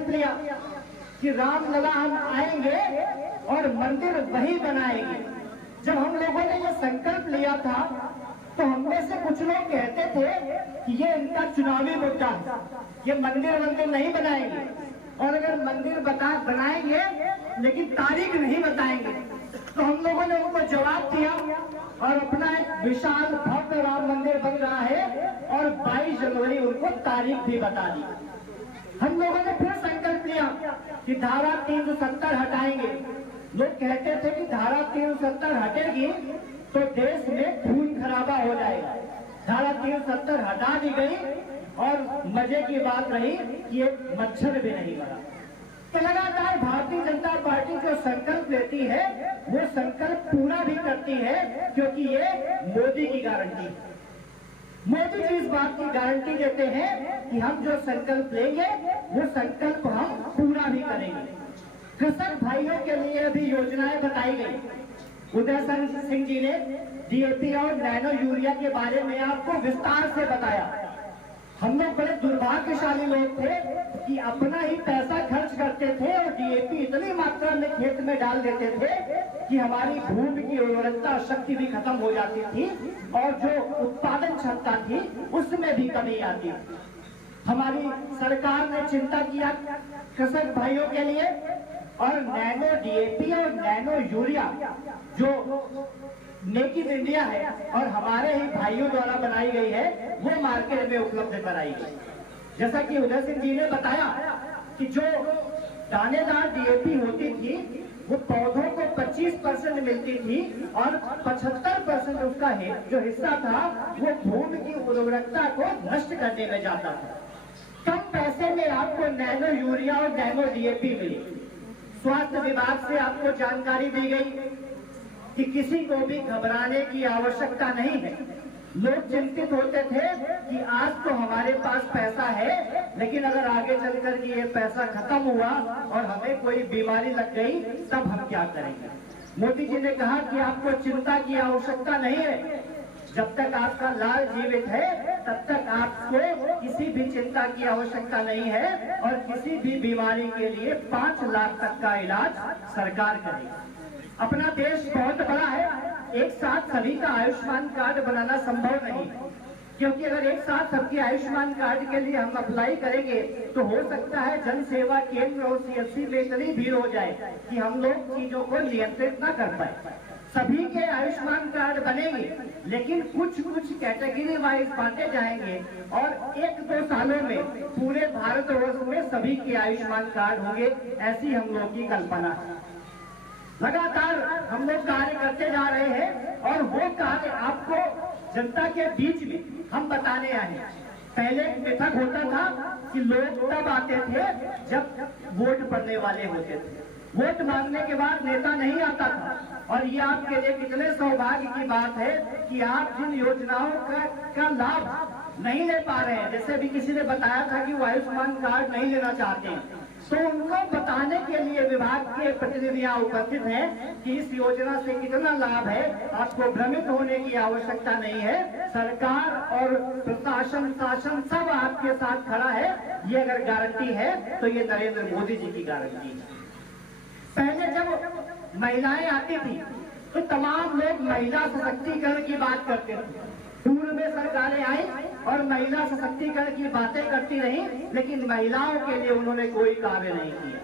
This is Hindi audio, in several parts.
संकल्प लिया कि रामलला हम आएंगे और मंदिर वही बनाएंगे। जब हम लोगों ने ये संकल्प लिया था तो हममें से कुछ लोग कहते थे कि ये इनका चुनावी मुद्दा है, ये मंदिर नहीं बनाएंगे, और अगर मंदिर बनाएंगे लेकिन तारीख नहीं बताएंगे। तो हम लोगों ने उनको जवाब दिया और अपना एक विशाल भव्य राम मंदिर बन रहा है और 22 जनवरी उनको तारीख भी बता दी। हम लोगों ने फिर संकल्प लिया कि धारा 370 हटाएंगे। लोग कहते थे कि धारा 370 हटेगी तो देश में खून खराबा हो जाएगा। धारा 370 हटा दी गई और मजे की बात रही कि एक मच्छर भी नहीं मरा। तो लगातार भारतीय जनता पार्टी जो संकल्प लेती है वो संकल्प पूरा भी करती है, क्योंकि ये मोदी की गारंटी है। मोदी जी इस बात की गारंटी देते हैं कि हम जो संकल्प लेंगे वो संकल्प हम पूरा भी करेंगे। कृषक भाइयों के लिए भी योजनाएं बताई गई। उदय सिंह जी ने डीएपी और नैनो यूरिया के बारे में आपको विस्तार से बताया। हम लोग बड़े दुर्भाग्यशाली लोग थे कि अपना ही पैसा खर्च करते थे और डीएपी इतनी मात्रा में खेत में डाल देते थे कि हमारी भूमि की उर्वरकता शक्ति भी खत्म हो जाती थी और जो उत्पादन क्षमता थी उसमें भी कमी आती थी। हमारी सरकार ने चिंता किया कृषक भाइयों के लिए और नैनो डीएपी और नैनो यूरिया जो मेक इन इंडिया है और हमारे ही भाइयों द्वारा बनाई गई है वो मार्केट में उपलब्ध कराई गई। जैसा कि उदय सिंह जी ने बताया कि जो दानेदार डीएपी होती थी वो पौधों को 25% मिलती थी और 75% उसका जो हिस्सा था वो भूमि की उर्वरकता को नष्ट करने में जाता था। कम पैसे में आपको नैनो यूरिया और नैनो डीएपी मिली। स्वास्थ्य विभाग से आपको जानकारी दी गई कि किसी को भी घबराने की आवश्यकता नहीं है। लोग चिंतित होते थे कि आज तो हमारे पास पैसा है, लेकिन अगर आगे चलकर के ये पैसा खत्म हुआ और हमें कोई बीमारी लग गई तब हम क्या करेंगे। मोदी जी ने कहा कि आपको चिंता की आवश्यकता नहीं है। जब तक आपका लाल जीवित है तब तक आपको किसी भी चिंता की आवश्यकता नहीं है और किसी भी बीमारी के लिए 5 लाख तक का इलाज सरकार करेगी। अपना देश बहुत बड़ा है, एक साथ सभी का आयुष्मान कार्ड बनाना संभव नहीं, क्योंकि अगर एक साथ सबके आयुष्मान कार्ड के लिए हम अप्लाई करेंगे तो हो सकता है जन सेवा केंद्र और सीएससी में इतनी भीड़ हो जाए कि हम लोग चीजों को नियंत्रित न कर पाए। सभी के आयुष्मान कार्ड बनेंगे लेकिन कुछ कैटेगरी वाइज बांटे जाएंगे और 1-2 सालों में पूरे भारतवर्ष में सभी के आयुष्मान कार्ड होंगे, ऐसी हम लोग की कल्पना है। लगातार हम लोग कार्य करते जा रहे हैं और वो कार्य आपको जनता के बीच में हम बताने आए हैं। पहले बैठक होता था कि लोग तब आते थे जब वोट पड़ने वाले होते थे, वोट मांगने के बाद नेता नहीं आता था। और ये आपके लिए कितने सौभाग्य की बात है कि आप जिन योजनाओं का लाभ नहीं ले पा रहे हैं, जैसे अभी किसी ने बताया था कि वो आयुष्मान कार्ड नहीं लेना चाहते हैं, तो उनको बताने के लिए विभाग के प्रतिनिधियां उपस्थित हैं कि इस योजना से कितना लाभ है। आपको भ्रमित होने की आवश्यकता नहीं है। सरकार और प्रशासन शासन सब आपके साथ खड़ा है। ये अगर गारंटी है तो ये नरेंद्र मोदी जी की गारंटी है। पहले जब महिलाएं आती थी तो तमाम लोग महिला सशक्तिकरण की बात करते थे। पूर्व में सरकारें आई और महिला सशक्तिकरण की बातें करती रही, लेकिन महिलाओं के लिए उन्होंने कोई कार्य नहीं किया।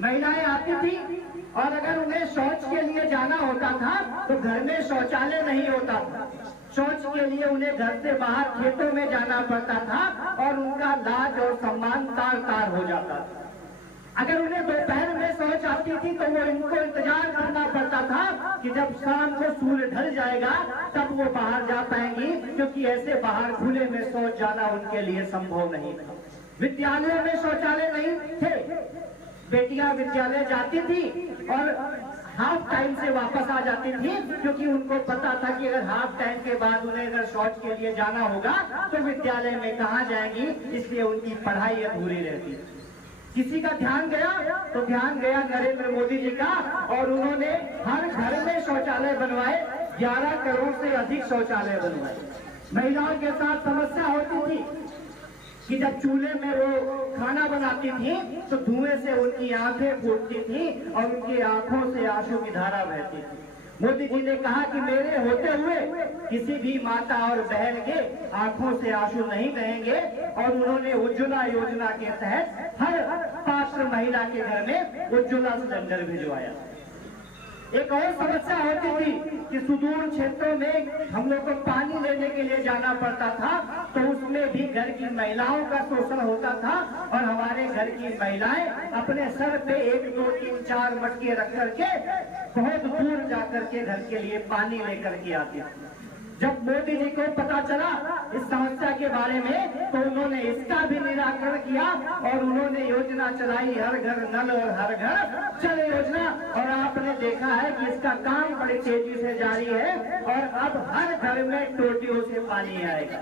महिलाएं आती थी और अगर उन्हें शौच के लिए जाना होता था तो घर में शौचालय नहीं होता था। शौच के लिए उन्हें घर से बाहर खेतों में जाना पड़ता था और उनका लाज और सम्मान तार हो जाता था। अगर उन्हें दोपहर में शौच आती थी तो वो इनको इंतजार करना पड़ता था कि जब शाम को सूर्य ढल जाएगा तब वो बाहर जा पाएंगी, क्योंकि ऐसे बाहर खुले में शौच जाना उनके लिए संभव नहीं था। विद्यालयों में शौचालय नहीं थे। बेटियां विद्यालय जाती थी और हाफ टाइम से वापस आ जाती थी, क्योंकि उनको पता था कि अगर हाफ टाइम के बाद उन्हें अगर शौच के लिए जाना होगा तो विद्यालय में कहाँ जाएंगी, इसलिए उनकी पढ़ाई अधूरी रहती। किसी का ध्यान गया तो ध्यान गया नरेंद्र मोदी जी का, और उन्होंने हर घर में शौचालय बनवाए। 11 करोड़ से अधिक शौचालय बनवाए। महिलाओं के साथ समस्या होती थी कि जब चूल्हे में वो खाना बनाती थी तो धुएं से उनकी आंखें फूटती थी और उनकी आंखों से आंसू की धारा बहती थी। मोदी जी ने कहा कि मेरे होते हुए किसी भी माता और बहन के आंखों से आंसू नहीं बहेंगे, और उन्होंने उज्ज्वला योजना के तहत हर पात्र महिला के घर में उज्ज्वला सिलेंडर भिजवाया। एक और समस्या होती थी कि सुदूर क्षेत्रों में हम लोग को पानी लेने के लिए जाना पड़ता था, तो उसमें भी घर की महिलाओं का शोषण होता था और हमारे घर की महिलाएं अपने सर पे 1, 2, 3, 4 मटके रख करके बहुत दूर जाकर के घर के लिए पानी लेकर के आती थी। जब मोदी जी को पता चला इस समस्या के बारे में, तो उन्होंने इसका भी निराकरण किया और उन्होंने योजना चलाई, हर घर नल और हर घर जल योजना। और आपने देखा है कि इसका काम बड़ी तेजी से जारी है और अब हर घर में टोटियों से पानी आएगा।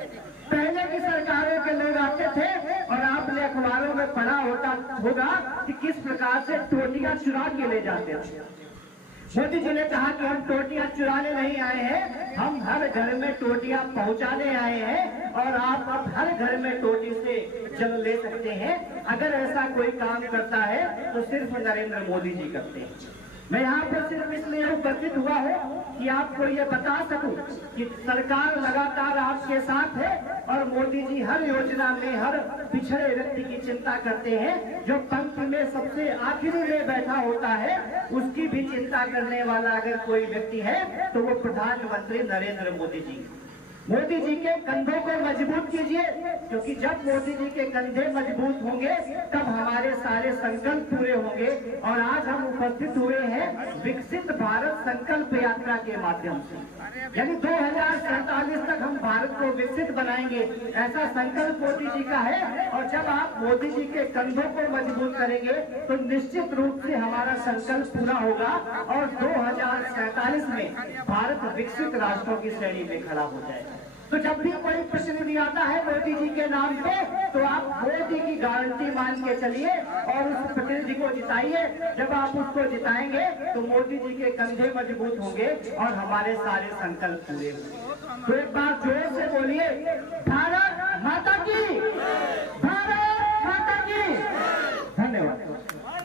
पहले की सरकारों के लोग आते थे और आपने अखबारों में पढ़ा होगा कि किस प्रकार से टोटियां चुरा के ले जाते थे। मोदी जी ने कहा कि हम टोटियां चुराने नहीं आए हैं, हम हर घर में टोटियां पहुंचाने आए हैं और आप अब हर घर में टोटी से जल ले सकते हैं। अगर ऐसा कोई काम करता है तो सिर्फ नरेंद्र मोदी जी करते हैं। मैं यहाँ पर सिर्फ इसलिए उपस्थित हुआ हूँ कि आपको ये बता सकूं कि सरकार लगातार आपके साथ है और मोदी जी हर योजना में हर पिछड़े व्यक्ति की चिंता करते हैं। जो पंक्ति में सबसे आखिरी में बैठा होता है उसकी भी चिंता करने वाला अगर कोई व्यक्ति है तो वो प्रधानमंत्री नरेंद्र मोदी जी। मोदी जी के कंधों को मजबूत कीजिए, क्योंकि जब मोदी जी के कंधे मजबूत होंगे तब हमारे सारे संकल्प पूरे होंगे। और आज हम उपस्थित हुए हैं विकसित भारत संकल्प यात्रा के माध्यम से, यानी 2047 तक हम भारत को विकसित बनाएंगे, ऐसा संकल्प मोदी जी का है। और जब आप मोदी जी के कंधों को मजबूत करेंगे तो निश्चित रूप से हमारा संकल्प पूरा होगा और 2047 में भारत विकसित राष्ट्रों की श्रेणी में खड़ा हो जाएगा। तो जब भी कोई प्रतिनिधि आता है मोदी जी के नाम पे, तो आप मोदी की गारंटी मान के चलिए और उस प्रतिनिधि को जिताइए। जब आप उसको जिताएंगे तो मोदी जी के कंधे मजबूत होंगे और हमारे सारे संकल्प पूरे होंगे। तो एक बार जोर से बोलिए, भारत माता की, भारत माता की। धन्यवाद।